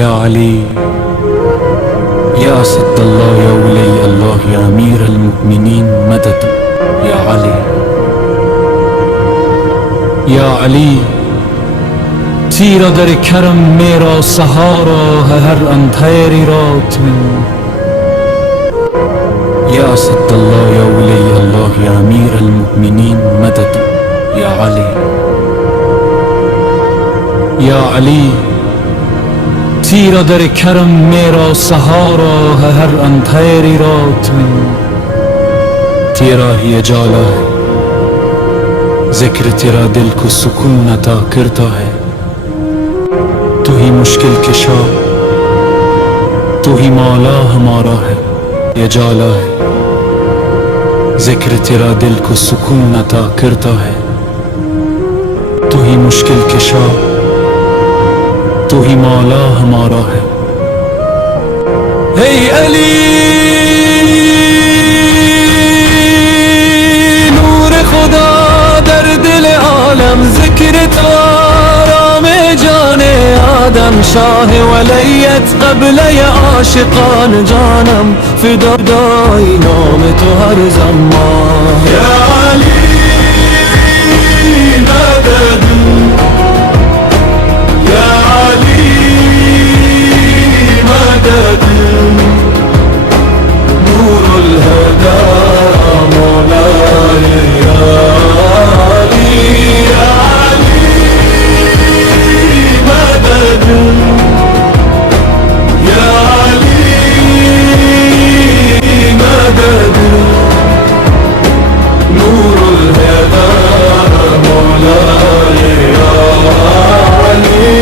يا علي يا أسد الله يا ولي الله يا أمير المؤمنين مدد يا علي يا علي تیرا در کرم میرا سهارا هر اندھیری رات من يا أسد الله يا ولي الله يا أمير المؤمنين مدد يا علي يا علي تیرا در کرم میرا سهارا هر اندھیری رات من تیرا ہی اجالا ہے ذکر تیرا دل کو سکون عطا کرتا ہے تو ہی مشکل کشا تو ہی مولا ہمارا ہے یہ جالا ہے ذکر تیرا دل کو سکون عطا کرتا ہے تو ہی مشکل کشا تو ہی مولا ہمارا ہے اے علی نور خدا در دل عالم ذکر آرام جان آدم شاہ ولیت قبلہ عاشقان جانم فدای نام تو ہر زمان یا علی مدد نور الهدى مولاي يا علي يا علي مدد يا علي مدد نور الهدى مولاي يا علي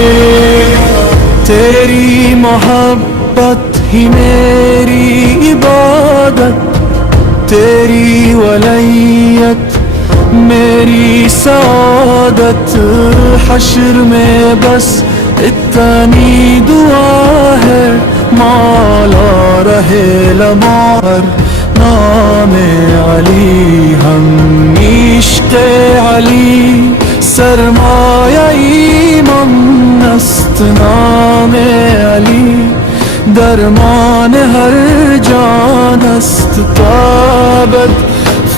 تیری محبت ہی میری عبادت تیری ولیت میری سعادت حشر میں بس اتنی دعا ہے مولا رہے لمار نام علی ہم عشق علی سرمایہ ایمان است نام علی درمان ہر جان است تابد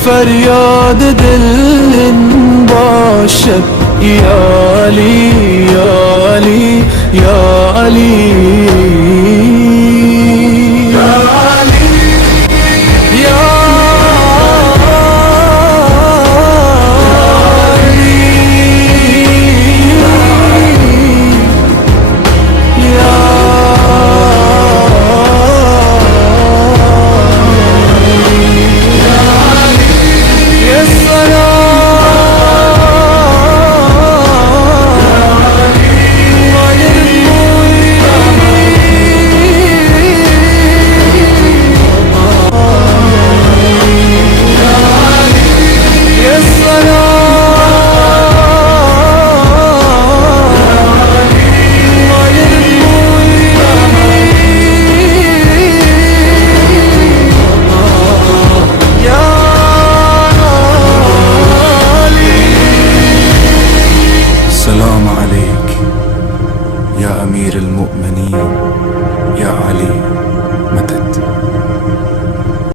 فریاد دل ان باشد یا علی یا علی یا علی